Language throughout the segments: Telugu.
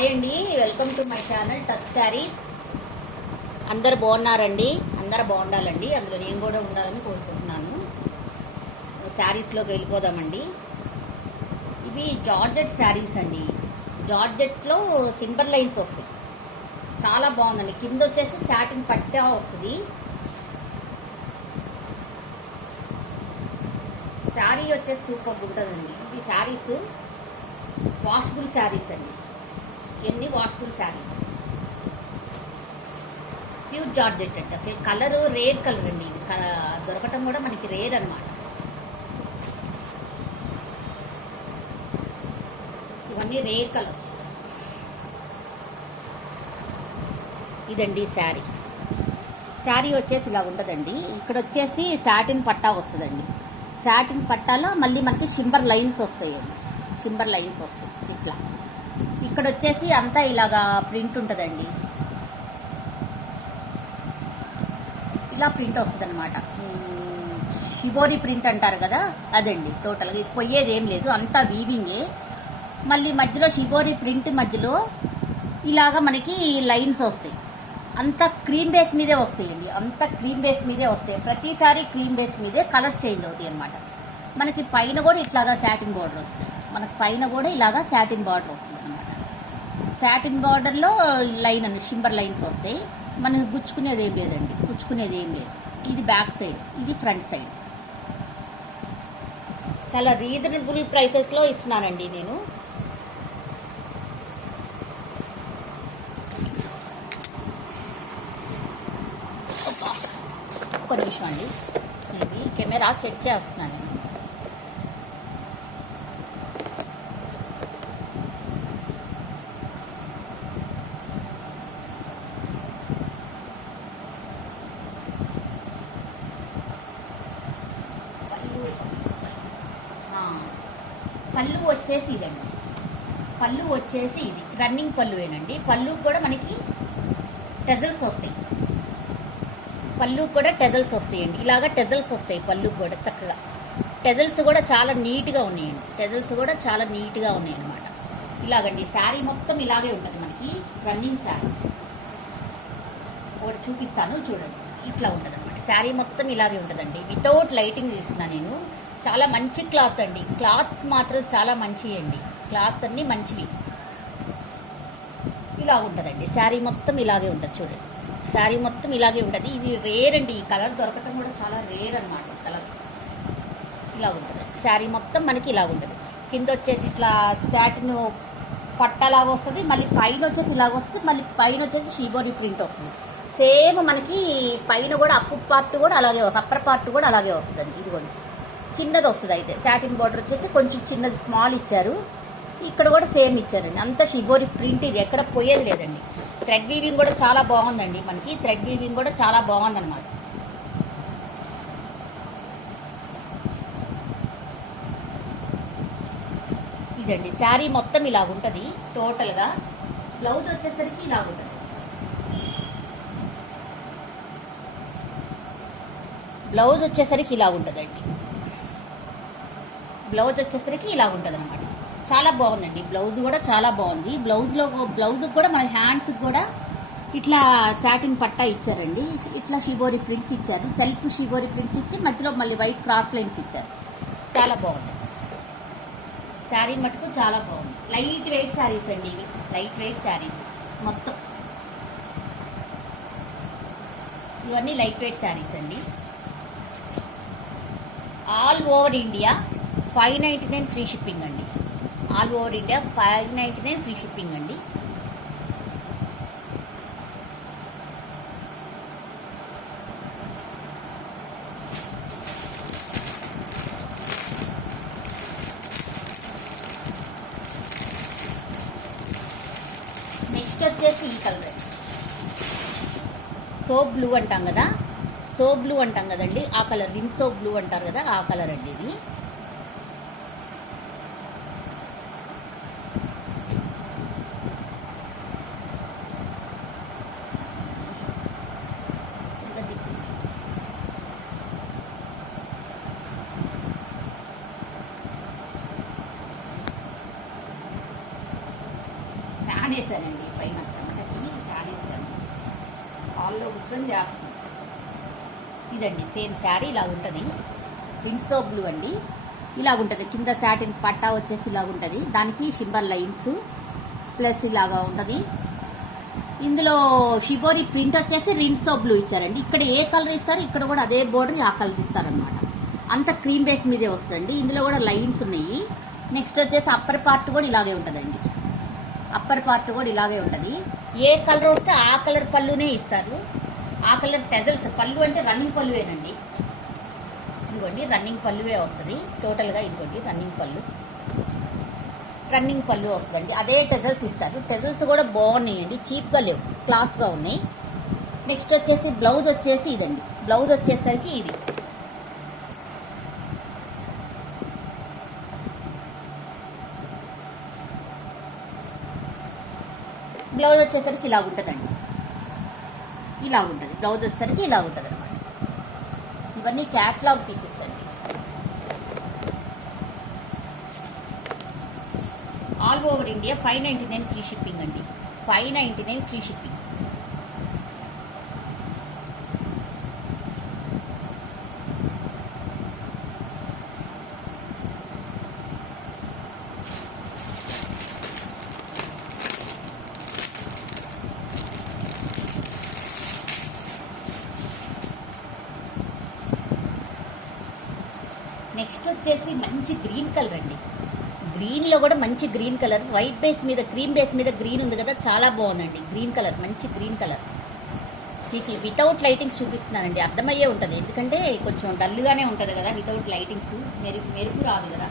హాయ్ అండి, welcome to my channel touch saris. అందరు బాగున్నారండి, అందరు బాగుండాలండి, అందులో నేను కూడా ఉండాలని కోరుకుంటున్నాను. శారీస్లోకి వెళ్ళిపోదామండి. ఇవి జార్జెట్ శారీస్ అండి. జార్జెట్లో సింబల్ లైన్స్ వస్తాయి, చాలా బాగుందండి. కింద వచ్చేసి సాటిన్ పట్టా వస్తుంది. శారీ వచ్చేసి సూపర్ ఉంటుందండి. ఈ శారీస్ వాషబుల్ శారీస్ అండి, ఇవన్నీ వాషబుల్ శారీస్. ప్యూర్ జార్జెట్ అంటే అసలు కలర్ రేర్ కలర్ అండి. ఇది దొరకటం కూడా మనకి రేర్ అనమాట. ఇవన్నీ రేర్ కలర్స్. ఇదండి శారీ. శారీ వచ్చేసి ఇలా ఉంటుందండి. ఇక్కడ వచ్చేసి సాటిన్ పట్టా వస్తుందండి. సాటిన్ పట్టాలో మళ్ళీ మనకి షింబర్ లైన్స్ వస్తాయండి. షింబర్ లైన్స్ వస్తాయి ఇట్లా. ఇక్కడ వచ్చేసి అంతా ఇలాగా ప్రింట్ ఉంటుందండి. ఇలా ప్రింట్ వస్తుంది అనమాట. షిబోరి ప్రింట్ అంటారు కదా, అదండి టోటల్గా. ఇది పోయేది ఏం లేదు, అంతా వీవింగే. మళ్ళీ మధ్యలో షిబోరి ప్రింట్ మధ్యలో ఇలాగా మనకి లైన్స్ వస్తాయి. అంతా క్రీమ్ బేస్ మీదే వస్తాయండి, అంతా క్రీమ్ బేస్ మీదే వస్తాయి. ప్రతిసారి క్రీమ్ బేస్ మీదే కలర్స్ చేంజ్ అవుతాయి అనమాట. మనకి పైన కూడా ఇట్లాగా సాటిన్ బార్డర్ వస్తుంది. మనకి పైన కూడా ఇలాగా సాటిన్ బార్డర్ వస్తుంది అనమాట. సాటిన్ బార్డర్లో లైన్ అని షింబర్ లైన్స్ వస్తాయి. మనకి గుచ్చుకునేది ఏం లేదండి, గుచ్చుకునేది ఏం లేదు. ఇది బ్యాక్ సైడ్, ఇది ఫ్రంట్ సైడ్. చాలా రీజనబుల్ ప్రైసెస్లో ఇస్తున్నానండి నేను. ఒక్క నిమిషం అండి, ఇది కెమెరా సెట్ చేస్తున్నాను. పళ్ళు వచ్చేసి ఇదండి. పళ్ళు వచ్చేసి ఇది రన్నింగ్ పళ్ళువేనండి. పళ్ళు కూడా మనకి టెజల్స్ వస్తాయి. పళ్ళు కూడా టెజల్స్ వస్తాయండి. ఇలాగ టెజల్స్ వస్తాయి పళ్ళు కూడా చక్కగా. టెజల్స్ కూడా చాలా నీట్గా ఉన్నాయండి. టెజల్స్ కూడా చాలా నీట్గా ఉన్నాయి అనమాట. ఇలాగండి శారీ మొత్తం ఇలాగే ఉంటుంది మనకి. రన్నింగ్ శారీ ఒకటి చూపిస్తాను చూడండి. ఇట్లా ఉంటుంది అనమాట. శారీ మొత్తం ఇలాగే ఉంటుందండి. వితౌట్ లైటింగ్ తీస్తున్నా నేను. చాలా మంచి క్లాత్ అండి. క్లాత్స్ మాత్రం చాలా మంచివి అండి. క్లాత్ అన్నీ మంచివి. ఇలా ఉంటుందండి శారీ మొత్తం ఇలాగే ఉంటుంది చూడండి. శారీ మొత్తం ఇలాగే ఉంటుంది. ఇది రేర్ అండి. ఈ కలర్ దొరకటం కూడా చాలా రేర్ అనమాట. ఈ కలర్ ఇలా ఉంటుంది. శారీ మొత్తం మనకి ఇలా ఉంటుంది. కింద వచ్చేసి ఇట్లా సాటిన్ పట్టలాగా వస్తుంది. మళ్ళీ పైన వచ్చేసి ఇలాగ వస్తుంది. మళ్ళీ పైన వచ్చేసి షిబోరి ప్రింట్ వస్తుంది. సేమ్ మనకి పైన కూడా అప్పర్ పార్ట్ కూడా అలాగే వస్తుంది. అప్పర్ పార్ట్ కూడా అలాగే వస్తుందండి. ఇది కూడా చిన్నది వస్తుంది. అయితే సాటిన్ బార్డర్ వచ్చేసి కొంచెం చిన్నది స్మాల్ ఇచ్చారు. ఇక్కడ కూడా సేమ్ ఇచ్చారండి. అంత షిబోరి ప్రింట్. ఇది ఎక్కడ పోయేది లేదండి. థ్రెడ్ వీవింగ్ కూడా చాలా బాగుందండి. మనకి థ్రెడ్ వీవింగ్ కూడా చాలా బాగుందన్నమాట. ఇదండి శారీ మొత్తం ఇలాగుంటుంది టోటల్గా. బ్లౌజ్ వచ్చేసరికి ఇలాగుంటుంది. బ్లౌజ్ వచ్చేసరికి ఇలా ఉంటుందండి. బ్లౌజ్ వచ్చేసరికి ఇలా ఉంటుంది అనమాట. చాలా బాగుందండి. బ్లౌజ్ కూడా చాలా బాగుంది. బ్లౌజ్ కూడా మన హ్యాండ్స్కి కూడా ఇట్లా సాటిన్ పట్టా ఇచ్చారండి. ఇట్లా షిబోరి ప్రింట్స్ ఇచ్చారు. సెల్ఫ్ షిబోరి ప్రింట్స్ ఇచ్చి మధ్యలో మళ్ళీ వైట్ క్రాస్ లైన్స్ ఇచ్చారు. చాలా బాగుంది శారీ మటుకు, చాలా బాగుంది. లైట్ వెయిట్ శారీస్ అండి ఇవి. లైట్ వెయిట్ శారీస్ మొత్తం. ఇవన్నీ లైట్ వెయిట్ శారీస్ అండి. All over India 599 free shipping అండి. All over India 599 free shipping అండి. నెక్స్ట్ వచ్చేసి ఈ కలర్ సోప్ బ్లూ అంటాం కదా, సోప్ బ్లూ అంటాం కదండి. ఆ కలర్ రిన్ సోప్ బ్లూ అంటారు కదా, ఆ కలర్ అండి ఇది. ఫ్యాన్ వేసానండి పైన చెమటకి ఫ్యాన్ వేసాను. హాల్లో కూర్చొని చేస్తాను. ఇదండి సేమ్ శారీ ఇలా ఉంటుంది. విన్సో బ్లూ అండి, ఇలా ఉంటుంది. కింద సాటిన్ పట్టా వచ్చేసి ఇలా ఉంటుంది. దానికి షింబర్ లైన్స్ ప్లస్ ఇలాగా ఉంటుంది. ఇందులో షిబోరి ప్రింట్ వచ్చేసి రిన్సో బ్లూ ఇచ్చారండి. ఇక్కడ ఏ కలర్ ఇస్తారు ఇక్కడ కూడా అదే బోర్డర్ ఆ కలర్ ఇస్తారనమాట. అంత క్రీమ్ బేస్ మీదే వస్తుందండి. ఇందులో కూడా లైన్స్ ఉన్నాయి. నెక్స్ట్ వచ్చేసి అప్పర్ పార్ట్ కూడా ఇలాగే ఉంటుందండి. అప్పర్ పార్ట్ కూడా ఇలాగే ఉంటుంది. ఏ కలర్ వస్తే ఆ కలర్ పళ్ళునే ఇస్తారు. ఆ కలర్ టెజల్స్ పళ్ళు అంటే రన్నింగ్ పళ్ళువేనండి. ఇదిగోండి రన్నింగ్ పళ్ళువే వస్తుంది టోటల్గా. ఇదిగోండి రన్నింగ్ పళ్ళు వస్తుందండి. అదే టెజల్స్ ఇస్తారు. టెజల్స్ కూడా బాగున్నాయండి, చీప్గా లేవు, క్లాస్గా ఉన్నాయి. నెక్స్ట్ వచ్చేసి బ్లౌజ్ వచ్చేసి ఇదండి. బ్లౌజ్ వచ్చేసరికి ఇది బ్లౌజ్ వచ్చేసరికి ఇలా ఉంటుందండి. ఇలా ఉంటుంది బ్లౌజ్ వచ్చేసరికి ఇలా ఉంటుంది అనమాట. ఇవన్నీ క్యాట్లాగ్ పీసెస్ అండి. All over India 599 free shipping అండి. 599 ఫ్రీ షిప్పింగ్. నెక్స్ట్ వచ్చేసి మంచి గ్రీన్ కలర్ అండి. గ్రీన్లో కూడా మంచి గ్రీన్ కలర్, వైట్ బేస్ మీద క్రీమ్ బేస్ మీద గ్రీన్ ఉంది కదా, చాలా బాగుందండి. గ్రీన్ కలర్ మంచి గ్రీన్ కలర్. మీకు వితౌట్ లైటింగ్స్ చూపిస్తున్నానండి, అర్థమయ్యే ఉంటుంది. ఎందుకంటే కొంచెం డల్గానే ఉంటుంది కదా వితౌట్ లైటింగ్స్, మెరుపు రాదు కదా.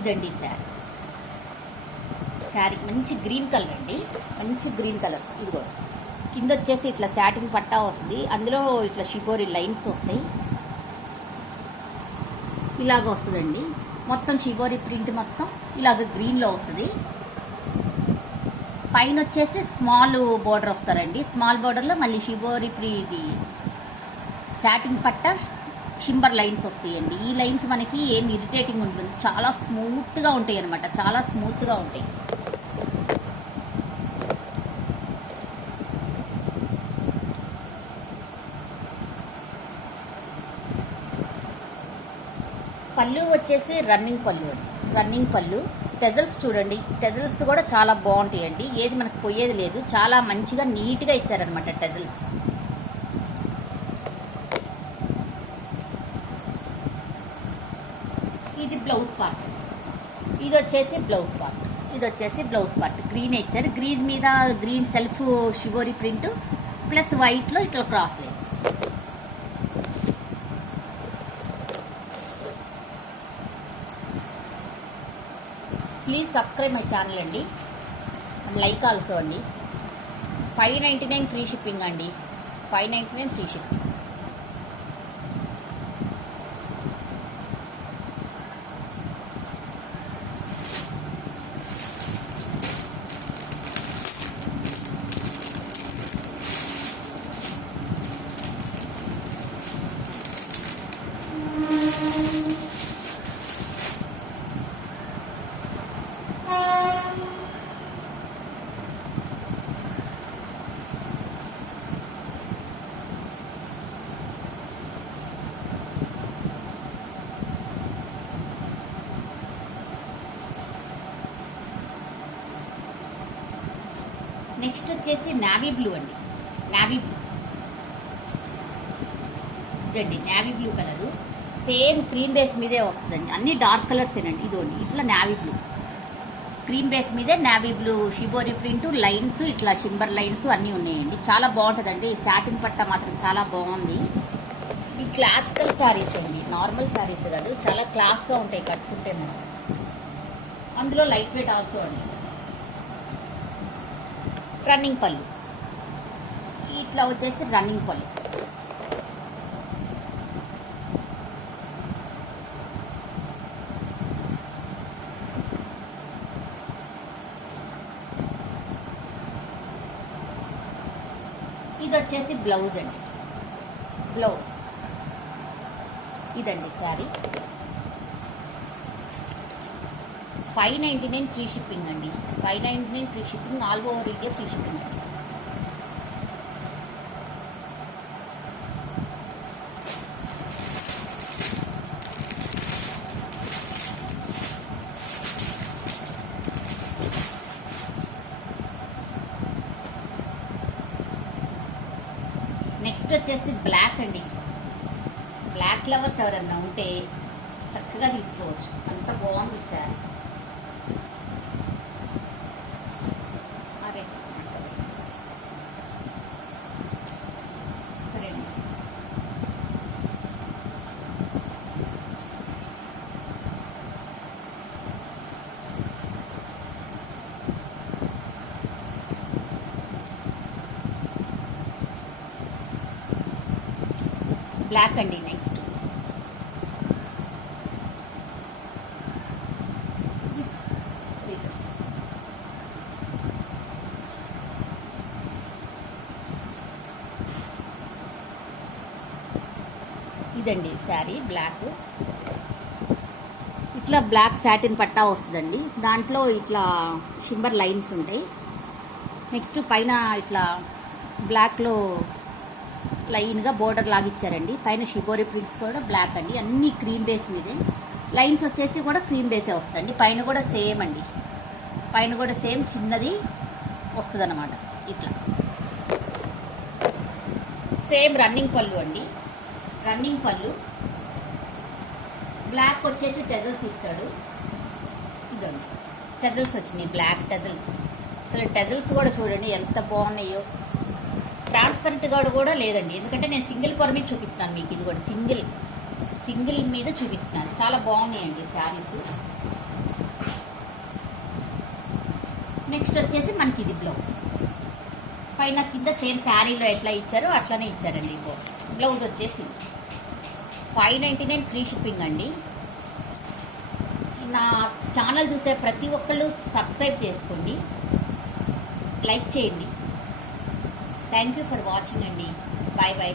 ఇదండి శారీ మంచి గ్రీన్ కలర్ అండి. మంచి గ్రీన్ కలర్. ఇదిగో కింద వచ్చేసి ఇట్లా సాటిన్ పట్టా వస్తుంది. అందులో ఇట్లా షిబోరి లైన్స్ వస్తాయి. ఇలాగ వస్తుందండి. మొత్తం షిబోరి ప్రింట్ మొత్తం ఇలాగ గ్రీన్లో వస్తుంది. పైన వచ్చేసి స్మాల్ బోర్డర్ వస్తారండి. స్మాల్ బోర్డర్లో మళ్ళీ షిబోరి ఇది సాటిన్ పట్టా షింబర్ లైన్స్ వస్తాయండి. ఈ లైన్స్ మనకి ఏం ఇరిటేటింగ్ ఉంటుంది, చాలా స్మూత్గా ఉంటాయి అనమాట. చాలా స్మూత్గా ఉంటాయి. పళ్ళు వచ్చేసి రన్నింగ్ పళ్ళు. టెజల్స్ చూడండి, టెజల్స్ కూడా చాలా బాగుంటాయండి. ఏది మనకు పోయేది లేదు, చాలా మంచిగా నీట్గా ఇచ్చారనమాట టెజల్స్. ఇది బ్లౌజ్ పార్ట్. ఇది వచ్చేసి బ్లౌజ్ పార్ట్. గ్రీన్ ఇచ్చారు. గ్రీన్ మీద green self shibori print plus వైట్లో ఇట్లా cross lines. Please subscribe my channel అండి, లైక్ ఆల్సో అండి. 599 ఫ్రీ షిప్పింగ్ అండి. 599 ఫ్రీ షిప్పింగ్. నెక్స్ట్ వచ్చేసి నావీ బ్లూ అండి. ఇదండి navy blue colour. Same cream base మీదే వస్తుందండి. అన్ని డార్క్ కలర్స్ ఏనండి. ఇదోండి ఇట్లా నావీ బ్లూ, క్రీమ్ బేస్ మీదే navy blue shibori print lines, ఇట్లా షింబర్ లైన్స్ అన్నీ ఉన్నాయండి. చాలా బాగుంటుందండి. సాటిన్ పట్ట మాత్రం చాలా బాగుంది. ఈ క్లాసికల్ శారీస్ అండి, నార్మల్ శారీస్ కాదు, చాలా క్లాస్గా ఉంటాయి కట్టుకుంటే మనం. అందులో లైట్ వెయిట్ ఆల్సో అండి. రన్నింగ్ పళ్ళు ఇట్లా వచ్చేసి రన్నింగ్ పళ్ళు. ఇది వచ్చేసి బ్లౌజ్ అండి. బ్లౌజ్ ఇదండి శారీ. 599 ఫ్రీ షిప్పింగ్ అండి. 599 free shipping, all over India free shipping అండి. నెక్స్ట్ వచ్చేసి బ్లాక్ అండి. బ్లాక్ లవర్స్ ఎవరన్నా ఉంటే చక్కగా తీసుకోవచ్చు, అంత బాగుంది శారీ. అరే సరే అండి. బ్లాక్ అండి. నెక్స్ట్ ఇదండి శారీ బ్లాక్. ఇట్లా బ్లాక్ సాటిన్ పట్టా వస్తుందండి. దాంట్లో ఇట్లా షిమ్మర్ లైన్స్ ఉంటాయి. నెక్స్ట్ పైన ఇట్లా బ్లాక్లో లైన్గా బోర్డర్ లాగా ఇచ్చారండి. పైన షిబోరి ప్రింట్స్ కూడా బ్లాక్ అండి. అన్ని క్రీమ్ బేస్ మీదే. లైన్స్ వచ్చేసి కూడా క్రీమ్ బేసే వస్తుందండి. పైన కూడా సేమ్ అండి. పైన కూడా సేమ్ చిన్నది వస్తుంది అన్నమాట. ఇట్లా సేమ్ రన్నింగ్ పళ్ళు అండి. రన్నింగ్ పళ్ళు. బ్లాక్ వచ్చేసి టెజల్స్ ఇస్తాడు. ఇదండి టెజల్స్ వచ్చినాయి, బ్లాక్ టెజల్స్. అసలు టెజల్స్ కూడా చూడండి ఎంత బాగున్నాయో. ట్రాన్స్పరెంట్ కూడా లేదండి, ఎందుకంటే నేను సింగిల్ పర్ మీద చూపిస్తాను మీకు. ఇది కూడా సింగిల్ మీద చూపిస్తున్నాను. చాలా బాగున్నాయండి శారీస్. నెక్స్ట్ వచ్చేసి మనకి ఇది బ్లౌజ్. పైన కింద సేమ్ శారీలో ఎట్లా ఇచ్చారో అట్లానే ఇచ్చారండి. బ్లౌజ్ వచ్చేసి 599 ఫ్రీ షిప్పింగ్ అండి. నా ఛానల్ చూసే ప్రతి ఒక్కళ్ళు సబ్స్క్రైబ్ చేసుకోండి, లైక్ చేయండి. థ్యాంక్ యూ ఫర్ వాచింగ్ అండి. Bye bye.